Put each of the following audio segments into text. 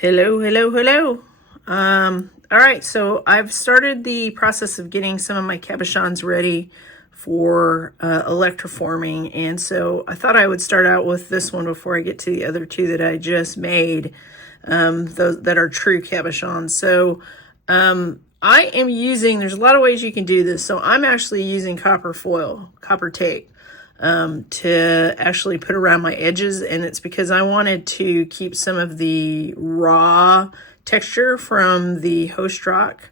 Hello, hello, hello. All right, so I've started the process of getting some of my cabochons ready for electroforming, and so I thought I would start out with this one before I get to the other two that I just made, those that are true cabochons. So I am using, there's a lot of ways you can do this, so I'm actually using copper foil, copper tape, to actually put around my edges, and it's because I wanted to keep some of the raw texture from the host rock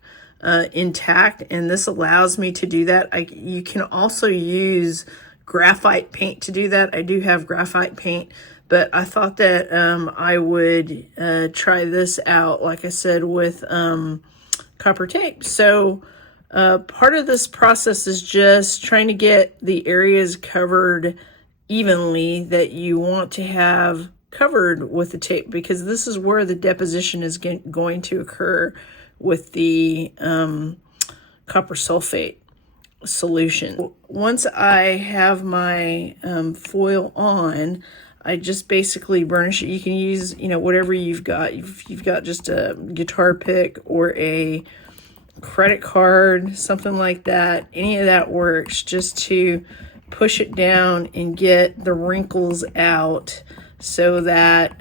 intact, and this allows me to do that. You can also use graphite paint to do that. I do have graphite paint, but I thought that I would try this out, like I said, with copper tape. So part of this process is just trying to get the areas covered evenly that you want to have covered with the tape, because this is where the deposition is going to occur with the copper sulfate solution. Once I have my foil on, I just basically burnish it. You can use, whatever you've got. If you've got just a guitar pick or a credit card, something like that, any of that works, just to push it down and get the wrinkles out so that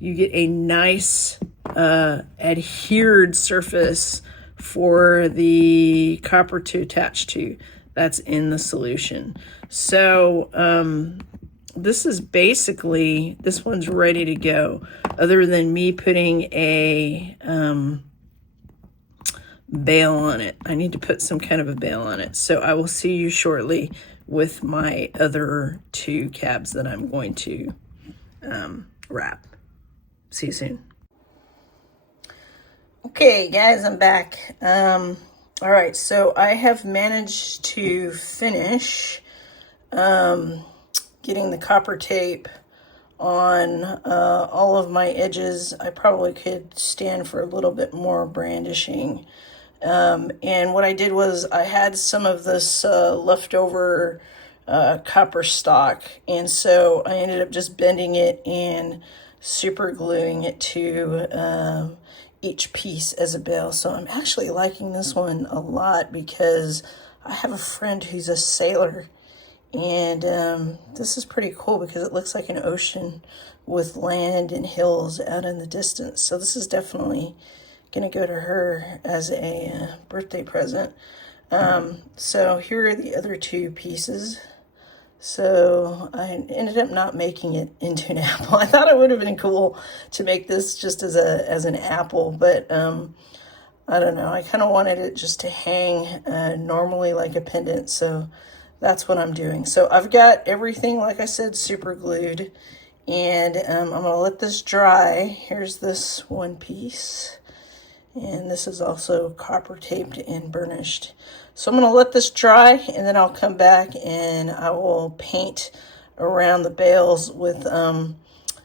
you get a nice adhered surface for the copper to attach to that's in the solution. So this is basically, this one's ready to go, other than me putting a bail on it. I need to put some kind of a bail on it. So I will see you shortly with my other two cabs that I'm going to wrap. See you soon. Okay, guys, I'm back. All right, so I have managed to finish getting the copper tape on all of my edges. I probably could stand for a little bit more brandishing. And what I did was I had some of this leftover copper stock, and so I ended up just bending it and super gluing it to each piece as a bail. So I'm actually liking this one a lot because I have a friend who's a sailor, and this is pretty cool because it looks like an ocean with land and hills out in the distance. So this is definitely gonna go to her as a birthday present. So here are the other two pieces. So I ended up not making it into an apple. I thought it would have been cool to make this just as an apple, but I don't know. I kind of wanted it just to hang normally like a pendant, so that's what I'm doing. So I've got everything, like I said, super glued, and I'm gonna let this dry. Here's this one piece. And this is also copper taped and burnished. So I'm going to let this dry, and then I'll come back and I will paint around the bales with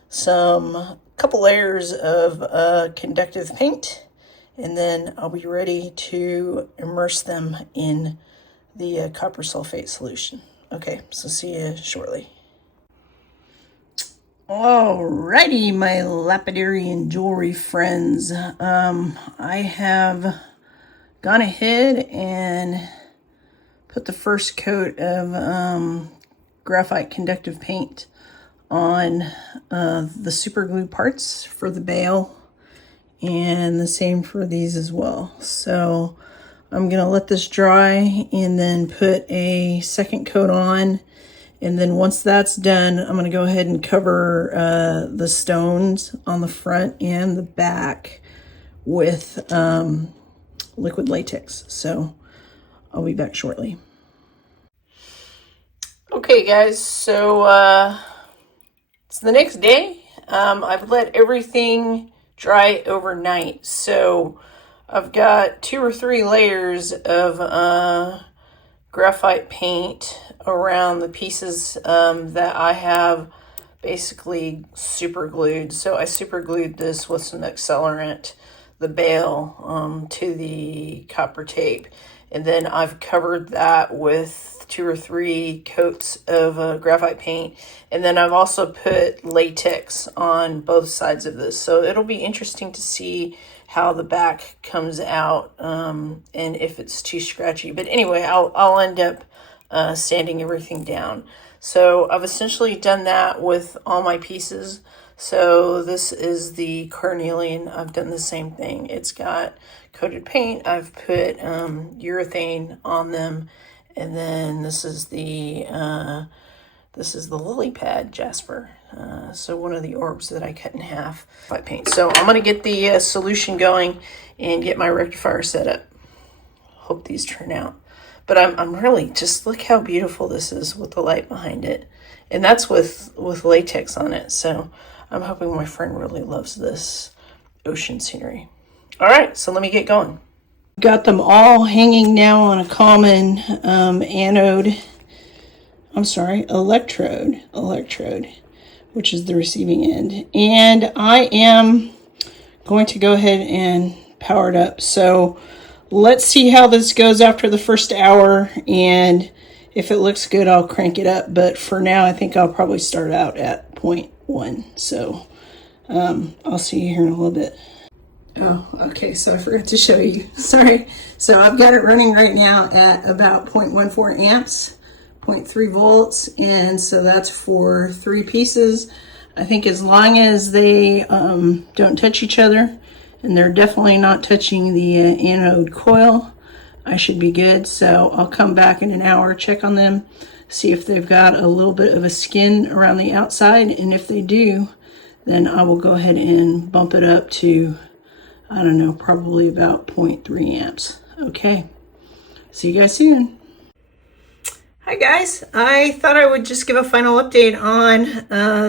some couple layers of conductive paint, and then I'll be ready to immerse them in the copper sulfate solution. Okay, so see you shortly. Alrighty, my lapidarian jewelry friends. I have gone ahead and put the first coat of graphite conductive paint on the super glue parts for the bail, and the same for these as well. So I'm gonna let this dry and then put a second coat on. And then once that's done, I'm going to go ahead and cover the stones on the front and the back with liquid latex. So I'll be back shortly. Okay, guys, so it's the next day. I've let everything dry overnight. So I've got 2 or 3 layers of graphite paint around the pieces that I have basically super glued. So I super glued this with some accelerant, the bail, to the copper tape. And then I've covered that with 2 or 3 coats of graphite paint. And then I've also put latex on both sides of this. So it'll be interesting to see how the back comes out and if it's too scratchy. But anyway, I'll end up sanding everything down. So I've essentially done that with all my pieces. So this is the carnelian. I've done the same thing. It's got coated paint. I've put urethane on them. And then this is the lily pad jasper. So one of the orbs that I cut in half by paint. So I'm going to get the solution going and get my rectifier set up. Hope these turn out. But I'm really, just look how beautiful this is with the light behind it. And that's with latex on it. So I'm hoping my friend really loves this ocean scenery. All right, so let me get going. Got them all hanging now on a common electrode, which is the receiving end. And I am going to go ahead and power it up. So let's see how this goes after the first hour, and if it looks good, I'll crank it up. But for now, I think I'll probably start out at 0.1. So I'll see you here in a little bit. Oh, okay, so I forgot to show you. Sorry. So I've got it running right now at about 0.14 amps, 0.3 volts, and so that's for 3 pieces. I think as long as they don't touch each other, and they're definitely not touching the anode coil, I should be good. So I'll come back in an hour, check on them, see if they've got a little bit of a skin around the outside, and if they do, then I will go ahead and bump it up to, I don't know, probably about 0.3 amps. Okay, see you guys soon. Hi guys, I thought I would just give a final update on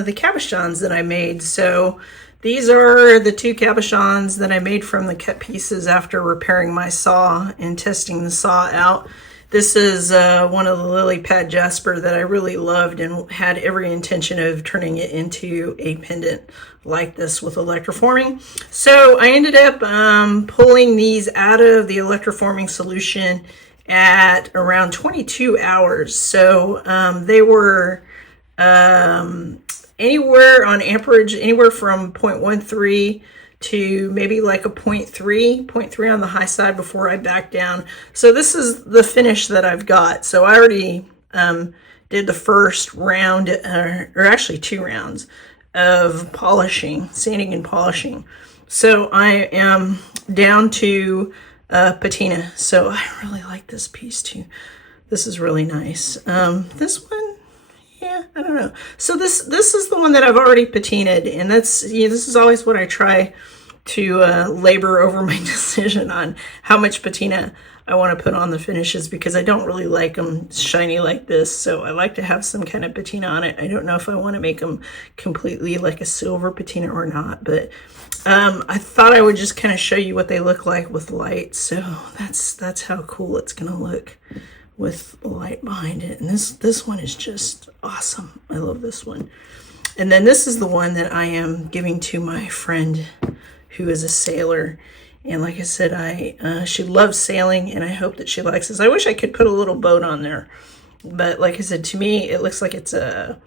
the cabochons that I made. So these are the 2 cabochons that I made from the cut pieces after repairing my saw and testing the saw out. This is one of the lily pad jasper that I really loved and had every intention of turning it into a pendant like this with electroforming. So I ended up pulling these out of the electroforming solution at around 22 hours. So they were anywhere on amperage, anywhere from 0.13 to maybe like a 0.3 on the high side before I back down. So this is the finish that I've got. So I already did the first round, or actually 2 rounds of polishing, sanding and polishing. So I am down to patina. So I really like this piece too. This is really nice. This one, yeah, I don't know. So this is the one that I've already patinaed, and that's, yeah, this is always what I try to labor over my decision on how much patina I want to put on the finishes, because I don't really like them shiny like this. So I like to have some kind of patina on it. I don't know if I want to make them completely like a silver patina or not, but I thought I would just kind of show you what they look like with light. So that's how cool it's gonna look with the light behind it. And this one is just awesome. I love this one. And then this is the one that I am giving to my friend who is a sailor. And like I said, she loves sailing, and I hope that she likes this. I wish I could put a little boat on there, but like I said, to me, it looks like it's a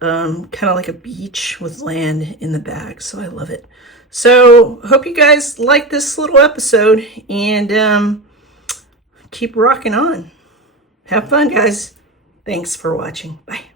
kind of like a beach with land in the back. So I love it. So hope you guys like this little episode, and keep rocking on. Have fun, guys. Thanks for watching. Bye.